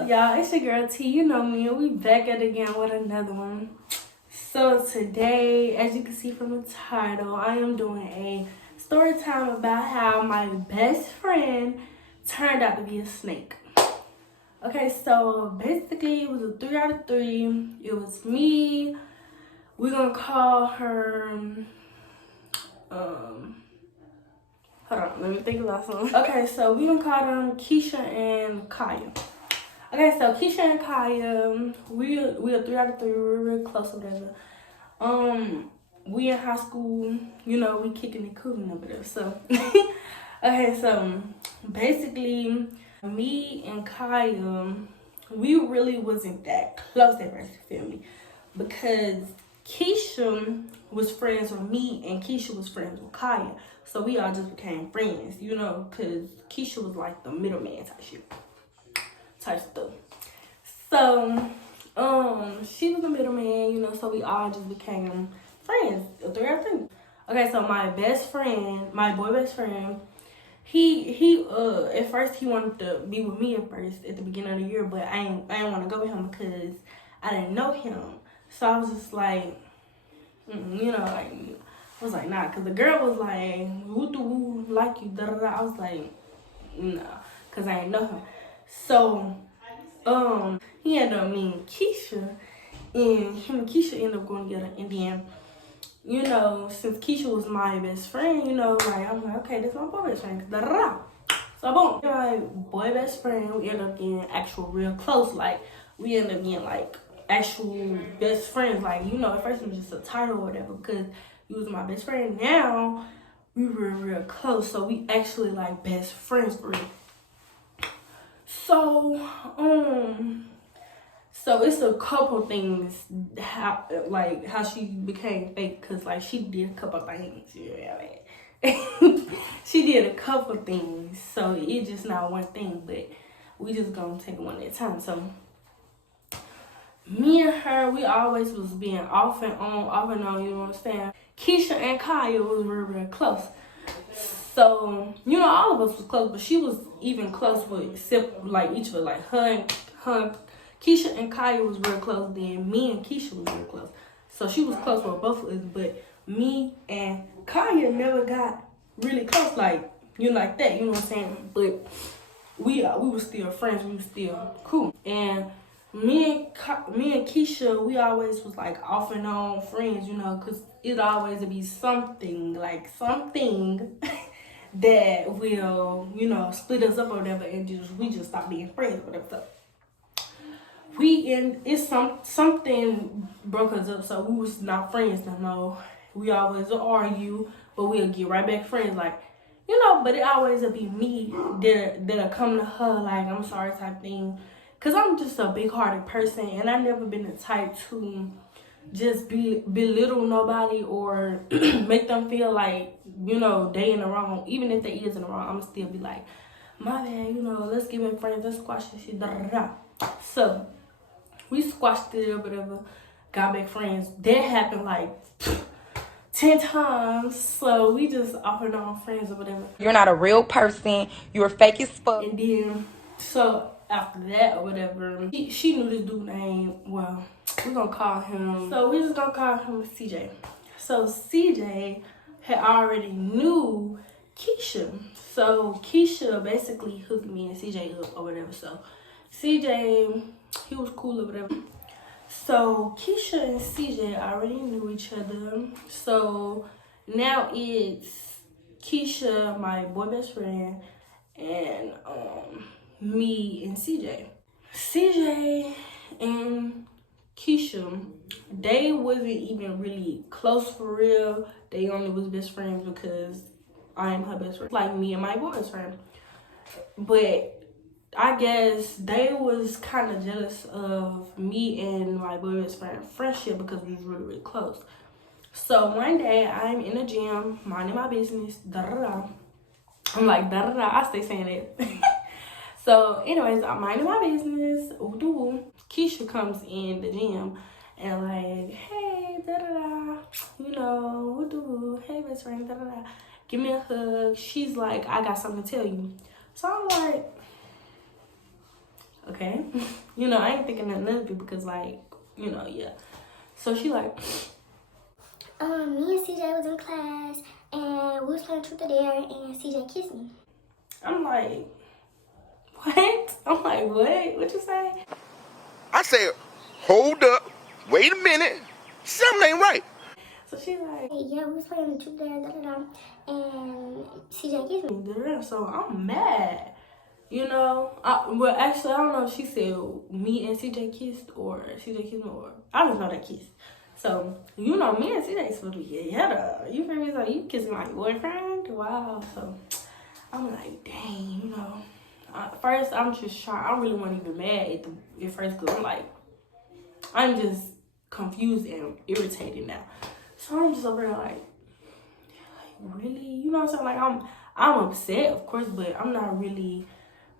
up, y'all? It's your girl T. You know me, and we back at it again with another one. So today, as you can see from the title, I am doing a story time about how my best friend turned out to be a snake. Okay, so basically it was a 3 out of 3. It was me. We're gonna call her hold on, let me think about something. Okay, so we gonna call them Keisha and Kaya. Okay, so Keisha and Kaya, we are 3 out of 3. We're real close together. We in high school, you know, we kicking and cooling over there. So, okay, so basically, me and Kaya, we really wasn't that close at first, you feel me? Because Keisha was friends with me and Keisha was friends with Kaya. So we all just became friends, you know, because Keisha was like the middleman type shit. Type stuff. So, she was the middleman, you know, so we all just became friends. 3 out of 3. Okay, so my best friend, my boy best friend, he at first he wanted to be with me at first at the beginning of the year, but I didn't want to go with him because I didn't know him. So I was just like, you know, like, I was like, nah, because the girl was like, woo like you, da da da. I was like, nah, because I didn't know him. So, he ended up meeting Keisha, and him and Keisha ended up going together. And then, you know, since Keisha was my best friend, you know, like, I'm like, okay, this is my boy best friend. Da da da. So, boom. My boy best friend, we ended up getting actual real close. Like, we ended up getting, like, actual best friends. Like, you know, at first it was just a title or whatever because he was my best friend. Now, we were real close. So, we actually, like, best friends for real. So it's a couple things how she became fake, cause like she did a couple things, you know what I mean? She did a couple things, so it's just not one thing, but we just gonna take it one at a time. So me and her, we always was being off and on, you know what I'm saying? Keisha and Kaya was real close. So, you know, all of us was close, but she was even close with like each of us, like her Keisha and Kaya was real close, then me and Keisha was real close. So she was close with both of us, but me and Kaya never got really close, like, you know, like that, you know what I'm saying? But we were still friends, we were still cool. And me and Keisha, we always was like off and on friends, you know, cause it always be something that will, you know, split us up or whatever, and we just stop being friends or whatever. Something broke us up, so we was not friends no more. We always argue, but we'll get right back friends, like, you know. But it always will be me that'll come to her like, I'm sorry type thing, cause I'm just a big-hearted person, and I've never been the type to just belittle nobody or make them feel like, you know, they in the wrong. Even if they is in the wrong, I'ma still be like, my bad, you know, let's get back friends, let's squash this shit, da da da. So we squashed it or whatever, got back friends. That happened like 10 times. So we just off and on friends or whatever. You're not a real person. You're fake as fuck. And then, so after that or whatever, she knew this dude name. Well, we're gonna call him. So we're just gonna call him CJ. So CJ had already knew Keisha. So Keisha basically hooked me and CJ up or whatever. So CJ, he was cool or whatever. So Keisha and CJ already knew each other. So now it's Keisha, my boy best friend, and me and CJ. CJ and Keisha, they wasn't even really close for real. They only was best friends because I am her best friend, like me and my boy best friend. But I guess they was kind of jealous of me and my boy best friend friendship because we was really close. So one day I'm in the gym, minding my business, da da da. I'm like, da da da, I stay saying it. So anyways, I'm minding my business, ooh. Keisha comes in the gym and like, hey, da da da, you know, ooh, hey best friend, da da da. Give me a hug. She's like, I got something to tell you. So I'm like, okay? You know, I ain't thinking nothing of it because, like, you know, yeah. So she like, me and CJ was in class, and we was playing Truth or Dare, and CJ kissed me. I'm like, what? I'm like, what? What you say? I said, hold up, wait a minute, something ain't right. So she like, Yeah, we was playing Truth or Dare, and CJ kissed me. so I'm mad. You know, well, actually, I don't know if she said me and CJ kissed or CJ kissed me, or I just know they kissed. So, you know, me and CJ supposed to be together. You feel me? So, you kissing my boyfriend? Wow. So, I'm like, dang, you know. First, I'm just shocked. I really wasn't even mad at first because I'm like, I'm just confused and irritated now. So, I'm just over there like, really? You know what I'm saying? Like, I'm upset, of course, but I'm not really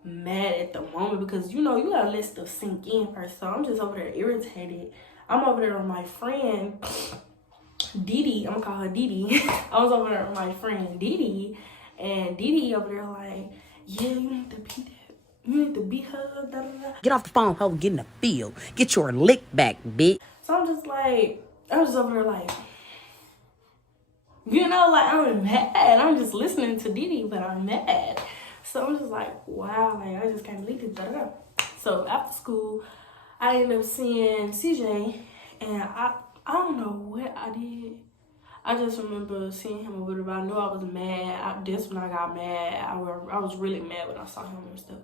mad at the moment because, you know, you gotta let stuff sink in first. So I'm just over there irritated. I'm over there with my friend Didi. I'm gonna call her Didi. I was over there with my friend Didi, and Didi over there like, yeah, you need to beat that. You need to beat her. Da, da, da. Get off the phone, hoe, and get in the field. Get your lick back, bitch. So I'm just like, I was over there like, you know, like I'm mad. I'm just listening to Didi, but I'm mad. So I'm just like, wow, like I just can't believe it. Da, da, da. So after school, I ended up seeing CJ, and I don't know what I did. I just remember seeing him over there, but I knew I was mad. This when I got mad. I was really mad when I saw him and stuff.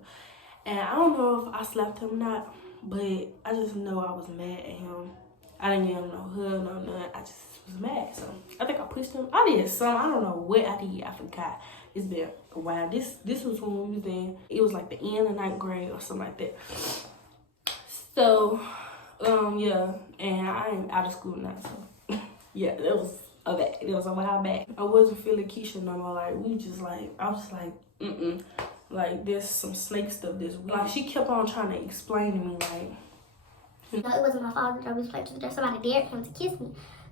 And I don't know if I slapped him or not, but I just know I was mad at him. I didn't give him no hug, no nothing. I just was mad. So I think I pushed him. I did something. I don't know what I did. I forgot. It's been a while. This was when we was in, it was like the end of 9th grade or something like that. So, yeah, and I am out of school now, so yeah, it was a while back. I wasn't feeling Keisha no more. Like, we just like, I was just like, like, there's some snake stuff like, she kept on trying to explain to me, like, you know, it wasn't my fault that I was playing Truth or Dare. Somebody dared him to kiss me,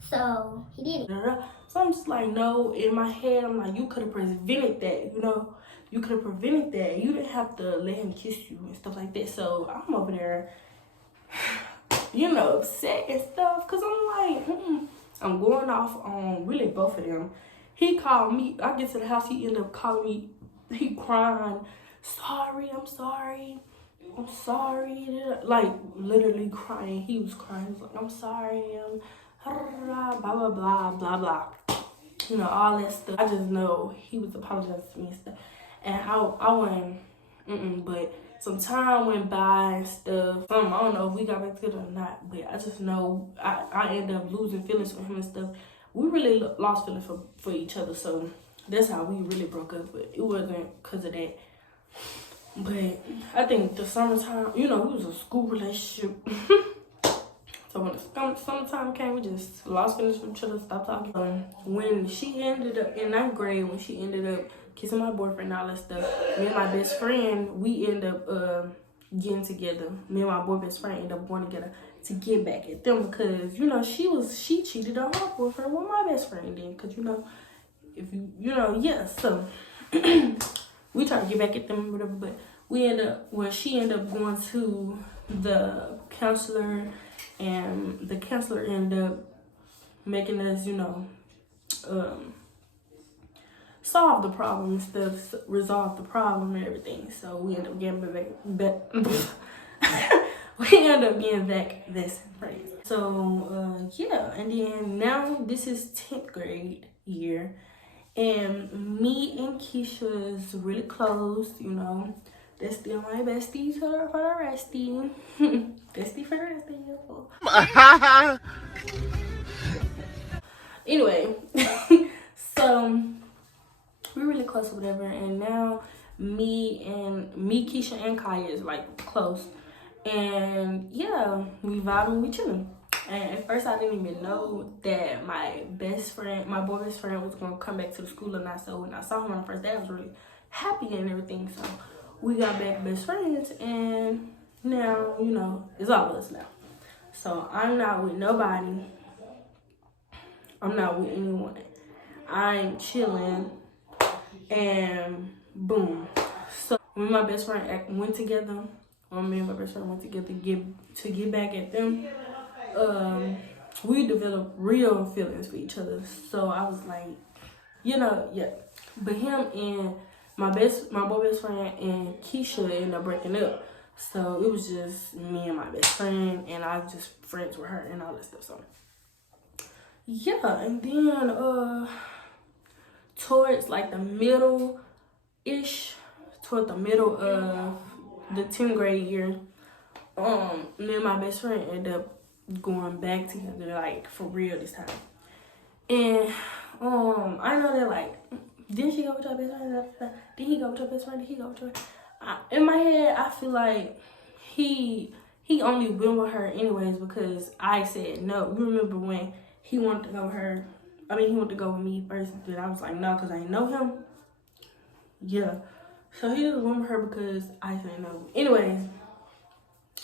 so he did it. So I'm just like, no, in my head, I'm like, you could have prevented that, you know? You could have prevented that. You didn't have to let him kiss you and stuff like that. So I'm over there, you know, upset and stuff, because I'm like, I'm going off on really both of them. He called me. I get to the house, he ended up calling me. He crying, sorry, I'm sorry. I'm sorry. Like, literally crying. He was crying. He was like, I'm sorry. Blah, blah, blah, blah, blah. You know, all that stuff. I just know he was apologizing to me and stuff. And I went, but some time went by and stuff. I don't know if we got back together or not, but I just know I ended up losing feelings for him and stuff. We really lost feelings for each other, so that's how we really broke up, but it wasn't because of that. But I think the summertime, you know, it was a school relationship. So when the summertime came, we just lost feelings for each other, stopped talking. When she ended up in 9th grade, when she ended up kissing my boyfriend and all that stuff, me and my best friend, we ended up getting together. Me and my best friend ended up going together to get back at them because, you know, she cheated on her boyfriend with my best friend then. Because, you know, if you know, yeah, so we tried to get back at them or whatever, but she ended up going to the counselor, and the counselor ended up making us, you know, solve the problem and stuff, resolve the problem and everything. So we ended up getting we ended up getting back best friends. So yeah, and then now this is 10th grade year, and me and Keisha is really close, you know. That's still my bestie for the resty. Bestie for the resty. Anyway, so we're really close or whatever, and now me, Keisha, and Kaya is like close. And yeah, we vibing, we chilling. And at first I didn't even know that my boy best friend was gonna come back to the school or not. So when I saw him on the first day, I was really happy and everything. So we got back best friends, and now, you know, it's all of us now. So I'm not with nobody. I'm not with anyone. I'm chilling, and boom. So when my best friend went together, me and my best friend went together to get back at them. We developed real feelings for each other. So I was like, you know, yeah. But him and my boy best friend and Keisha ended up breaking up. So it was just me and my best friend, and I was just friends with her and all that stuff. So yeah, and then towards like the middle-ish, toward the middle of the 10th grade year, me and my best friend ended up going back together, like for real this time. And I know that like, didn't she go with your best friend? Did he go with your best friend? Did he go with your? In my head, I feel like he only went with her anyways because I said no. You remember when he wanted to go with her? I mean, he wanted to go with me first, but I was like no because I didn't know him. Yeah, so he just went with her because I said no. Anyways,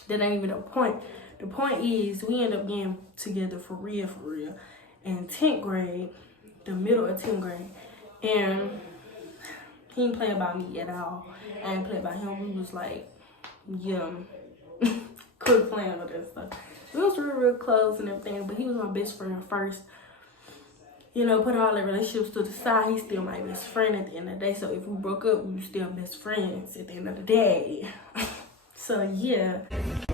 that ain't even the point. The point is we end up getting together for real, in 10th grade, the middle of 10th grade, and he didn't play about me at all. I didn't play about him. We was like, yeah, quit playing with that stuff. We was real close and everything, but he was my best friend first. You know, put all the relationships to the side. He's still my best friend at the end of the day. So if we broke up, we were still best friends at the end of the day. So yeah.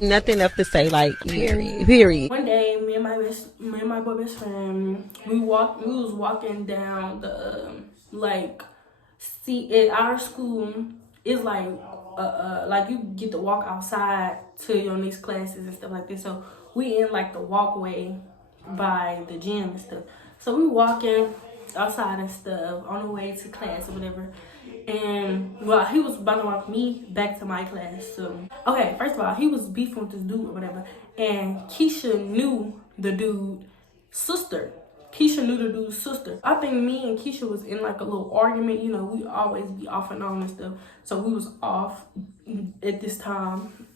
Nothing else to say, like period. One day, me and my boy best friend, we was walking down the at our school, it's like you get to walk outside to your next classes and stuff like this. So we in like the walkway by the gym and stuff. So we walking outside and stuff on the way to class or whatever. And well, he was about to walk me back to my class. So okay, first of all, he was beefing with this dude or whatever, and Keisha knew the dude's sister. I think me and Keisha was in like a little argument. You know, we always be off and on and stuff. So we was off at this time.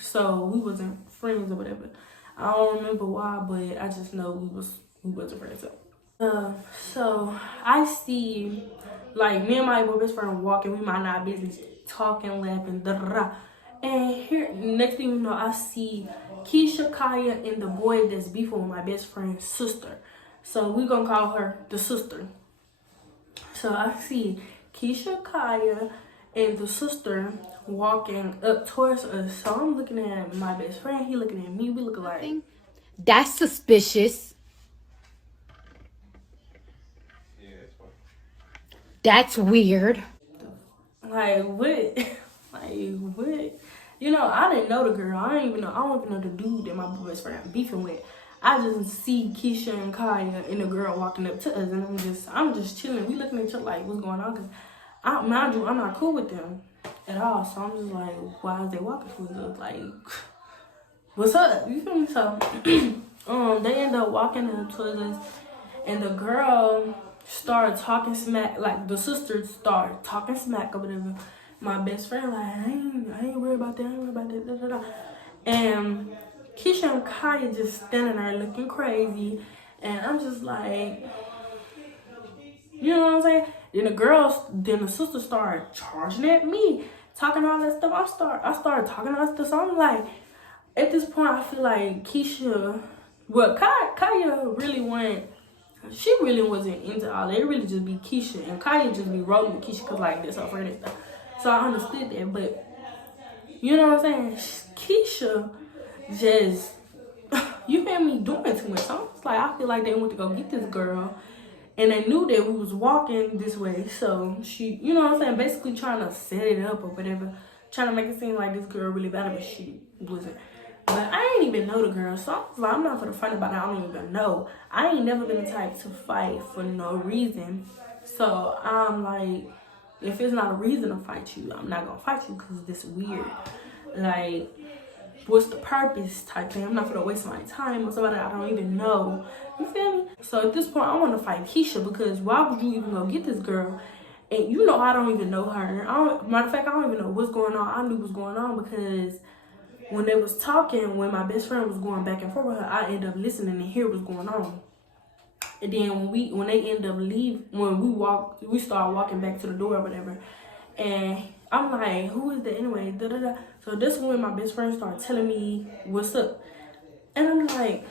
So we wasn't friends or whatever. I don't remember why, but I just know we wasn't friends. So I see like me and my best friend walking. We mind our business, talking, laughing, and here next thing you know, I see Keisha, Kaya, and the boy that's beefing with my best friend's sister. So we gonna call her the sister. So I see Keisha, Kaya, and the sister walking up towards us. So I'm looking at my best friend. He looking at me. We look like. That's suspicious. That's weird. Like what? Like what? You know, I didn't know the girl. I don't even know the dude that my best friend beefing with. I just see Keisha and Kaya and the girl walking up to us, and I'm just chilling. We looking at each other like, what's going on? Cause mind you, I'm not cool with them at all. So I'm just like, why is they walking towards us? Like, what's up? You feel me? So they end up walking up towards us, and the girl started talking smack. Like the sister started talking smack or whatever. My best friend like, I ain't worried about that. And Keisha and Kaya just standing there looking crazy, and I'm just like, you know what I'm saying? Then the sister started charging at me, talking all that stuff. I started talking all that stuff. So I'm like, at this point, I feel like Keisha, well, Kaya really went. She really wasn't into all that. It really just be Keisha, and Kaya just be rolling with Keisha because like that's her friend and stuff. So I understood that, but you know what I'm saying? Keisha just, you feel me, doing too much. So I'm just like, I feel like they went to go get this girl, and they knew that we was walking this way. So she, you know what I'm saying, basically trying to set it up or whatever, trying to make it seem like this girl really bad, but she wasn't. But I ain't even know the girl, so I was like, I'm not gonna fight about it. I don't even know. I ain't never been the type to fight for no reason. So I'm like, if it's not a reason to fight you, I'm not gonna fight you because this is weird. Like, what's the purpose type thing? I'm not gonna waste my time with somebody I don't even know. You feel me? So at this point, I want to fight Keisha because why would you even go get this girl? And you know I don't even know her. Matter of fact, I don't even know what's going on. I knew what's going on because when they was talking, when my best friend was going back and forth with her, I ended up listening and hear what's going on. And then when they end up leaving, we started walking back to the door or whatever. And I'm like, who is that anyway? So this is when my best friend started telling me what's up. And I'm like,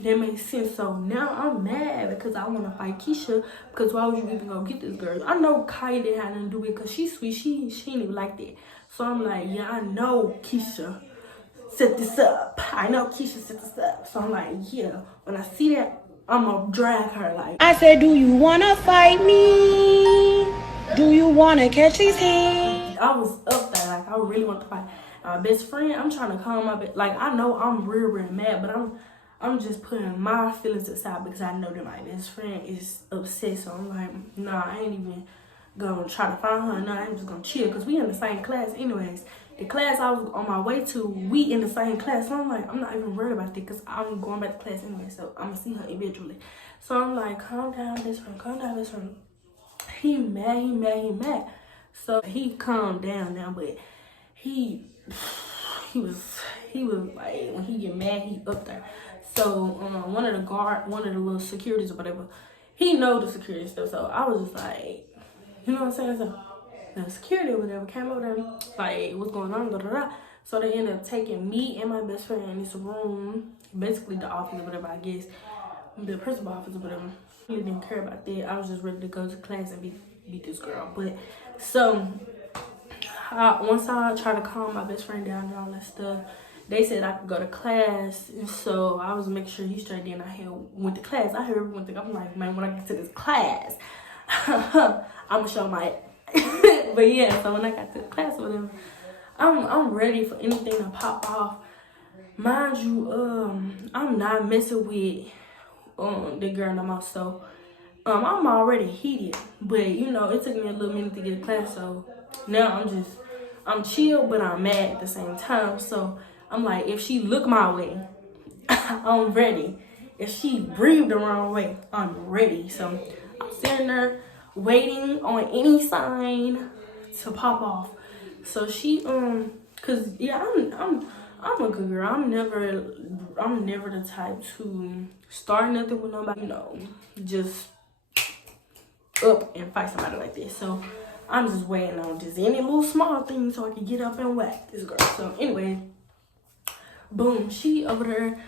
that makes sense. So now I'm mad because I want to fight Keisha. Because why would you even go get this girl? I know Kaya didn't have nothing to do with it because she's sweet. She ain't even like that. So I'm like, yeah, I know Keisha set this up. I know Keisha set this up. So I'm like, yeah, when I see that, I'm going to drag her. Like, I said, do you wanna fight me? Do you wanna catch these hands? I was up there. Like, I really want to fight. My best friend, I'm trying to calm my like, I know I'm real mad, but I'm just putting my feelings aside because I know that my best friend is upset. So I'm like, nah, I ain't even gonna try to find her. Nah, I'm just gonna chill because we in the same class anyways. The class I was on my way to, we in the same class. So I'm like, I'm not even worried about that because I'm going back to class anyway. So I'm gonna see her eventually. So I'm like, calm down, best friend, calm down, best friend. He mad. So he calmed down now, but he was like, when he get mad, he up there. So one of the little securities or whatever, he know the security stuff. So I was just like, you know what I'm saying? So the security or whatever came over there, like, what's going on? Da, da, da. So they ended up taking me and my best friend in this room, basically the office or whatever, I guess, the principal office or whatever. I really didn't care about that. I was just ready to go to class and beat this girl. But so once I tried to calm my best friend down and all that stuff, they said I could go to class, and so I was making sure he straight. Then I went to class. I heard everyone think, I'm like, man, when I get to this class, I'm gonna show my. But yeah, so when I got to the class or whatever, I'm ready for anything to pop off. Mind you, I'm not messing with the girl no more. So I'm already heated, but you know, it took me a little minute to get to class. So now I'm chill, but I'm mad at the same time. So I'm like, if she look my way, I'm ready. If she breathed the wrong way, I'm ready. So I'm sitting there waiting on any sign to pop off. So she cause yeah, I'm a good girl. I'm never the type to start nothing with nobody, you know, just up and fight somebody like this. So I'm just waiting on just any little small thing so I can get up and whack this girl. So anyway, boom, she over there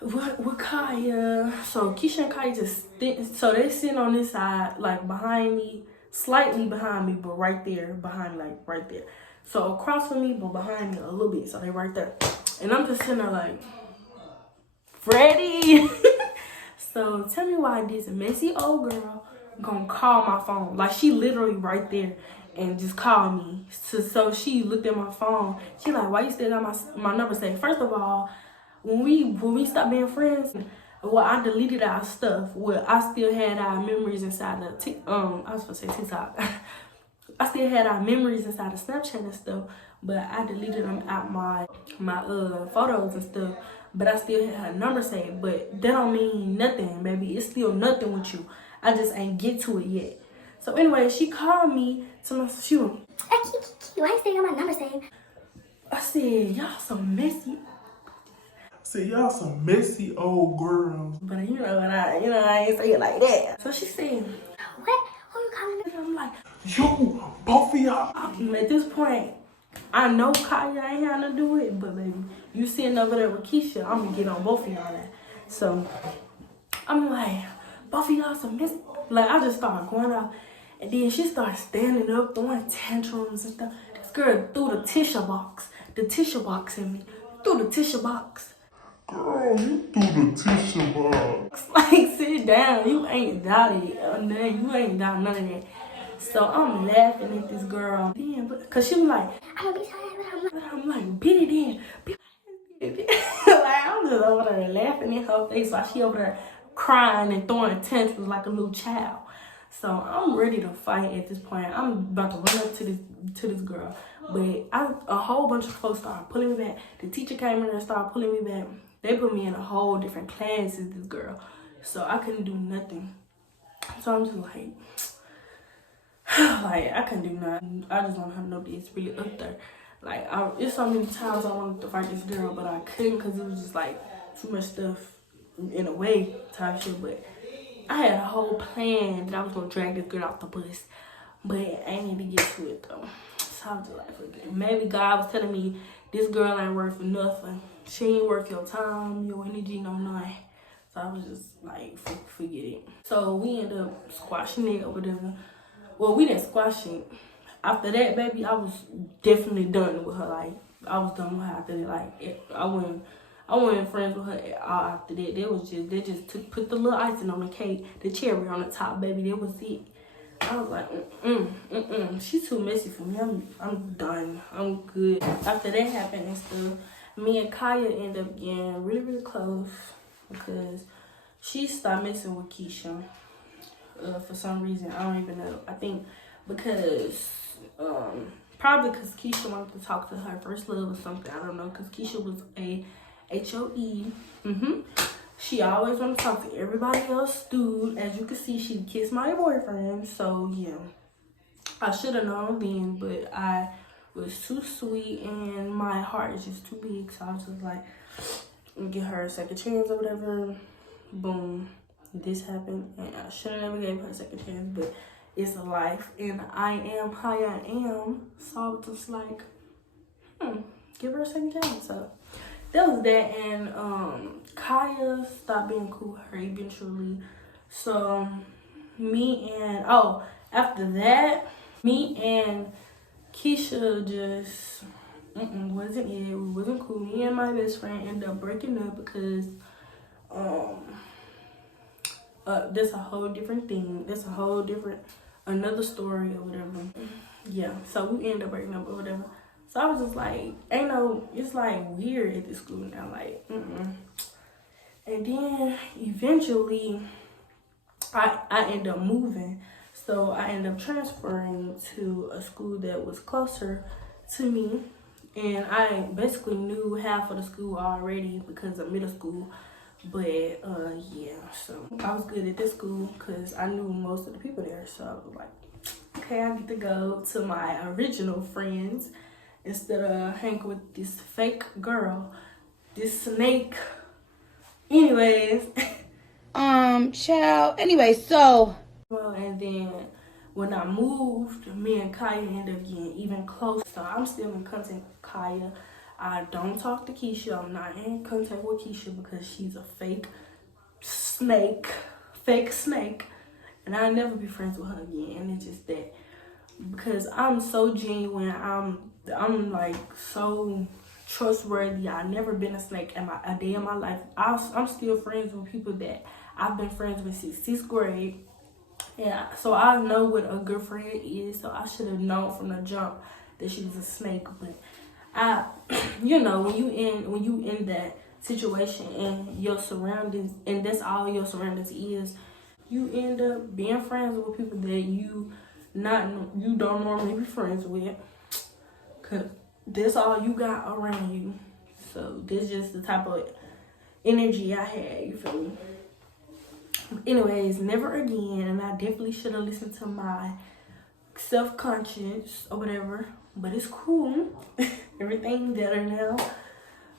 with Kaya. So Keisha and Kaya so they sitting on this side, like behind me, slightly behind me, but right there, behind, like right there. So across from me, but behind me a little bit. So they right there. And I'm just sitting there like, Freddie. So tell me why this messy old girl gonna call my phone. Like, she literally right there and just called me. So she looked at my phone. She like, why you still got my number saved? First of all, when we stopped being friends, well, I deleted our stuff. Well, I still had our memories inside the I was gonna say TikTok. I still had our memories inside the Snapchat and stuff, but I deleted them out my photos and stuff. But I still had her number saved. But that don't mean nothing, baby. It's still nothing with you. I just ain't get to it yet. So anyway, she called me to my shoe. Why you still got my number saved? I said, y'all so messy. Y'all some messy old girls. But you know, I ain't say it like that. So she said, What? Who you calling me? I'm like, Yo, both of y'all. at this point, I know Kaya ain't had nothing to do with it, but baby, you sitting over there with Keisha, I'm gonna get on both of y'all that. So I'm like, both of y'all some messy. Like, I just started going out, and then she started standing up, throwing tantrums and stuff. This girl threw the tissue box in me. Threw the tissue box. Girl, you threw the tissue box. Like, sit down. You ain't done it. You ain't done none of that. So I'm laughing at this girl. Because she was like, I'm gonna be tired, but I'm like, beat it in. Beat it in. Like, I'm just over there laughing in her face while she over there crying and throwing tantrums like a little child. So I'm ready to fight at this point. I'm about to run up to this girl. But a whole bunch of folks started pulling me back. The teacher came in and started pulling me back. They put me in a whole different class as this girl. So I couldn't do nothing. So I'm just like I couldn't do nothing. I just want her to know that it's really up there. Like, it's so many times I wanted to fight this girl, but I couldn't because it was just like too much stuff in a way type shit. But I had a whole plan that I was gonna drag this girl off the bus, but I need to get to it though. So I was just like, forget. Maybe God was telling me this girl ain't worth nothing. She ain't worth your time, your energy, no nothing. So I was just like, forget it. So we ended up squashing it or whatever. Well, we didn't squash it. After that, baby, I was definitely done with her. Like, I was done with her after that. Like, I wasn't friends with her at all after that. They just put the little icing on the cake, the cherry on the top, baby. That was it. I was like, she's too messy for me. I'm done. I'm good. After that happened and stuff, me and Kaya ended up getting really, really close because she stopped messing with Keisha for some reason. I don't even know. I think because probably because Keisha wanted to talk to her first love or something. I don't know, because Keisha was a HOE. She always wanted to talk to everybody else, dude. As you can see, she kissed my boyfriend. So yeah, I should have known then, but I was too sweet and my heart is just too big. So I was just like, give her a second chance or whatever. Boom, this happened, and I should have never gave her a second chance, but it's a life, and I am how I am. So I was just like, give her a second chance. So that was that, and Kaya stopped being cool with her eventually. So after that, me and Keisha just wasn't it. We wasn't cool. Me and my best friend ended up breaking up because that's a whole different thing. That's a whole different another story or whatever. Yeah, so we ended up breaking up or whatever. So I was just like, it's like weird at this school now, like, And then eventually, I ended up moving. So I ended up transferring to a school that was closer to me. And I basically knew half of the school already because of middle school. But, yeah, so I was good at this school because I knew most of the people there. So I was like, okay, I get to go to my original friends instead of hanging with this fake girl, this snake. Anyways. Child. Anyway, so. Well, and then when I moved, me and Kaya ended up getting even closer. So I'm still in contact with Kaya. I don't talk to Keisha. I'm not in contact with Keisha because she's a fake snake. And I'll never be friends with her again. And it's just that because I'm so genuine. I'm like so trustworthy. I've never been a snake a day in my life. I'm still friends with people that I've been friends with since 6th grade. Yeah, so I know what a good friend is. So I should have known from the jump that she was a snake. But when you in that situation and your surroundings, and that's all your surroundings is, you end up being friends with people that you don't normally be friends with, cause that's all you got around you. So this just the type of energy I had. You feel me? Anyways, never again. And I definitely should have listened to my self-conscious or whatever. But it's cool. Everything better now.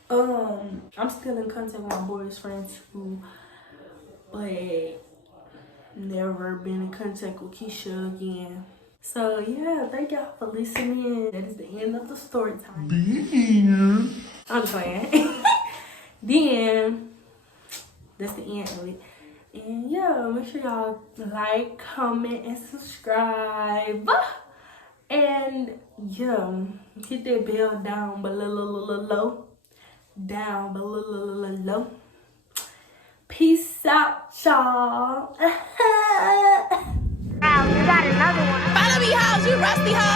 I'm still in contact with my boy's friends too, but never been in contact with Keisha again. So yeah, thank y'all for listening. That is the end of the story time. I'm playing. Then that's the end of it. And yeah, make sure y'all like, comment, and subscribe. And yeah, hit that bell down below. Down below. Peace out, y'all. Wow, you got another one. Follow me, hoes. You rusty hoes.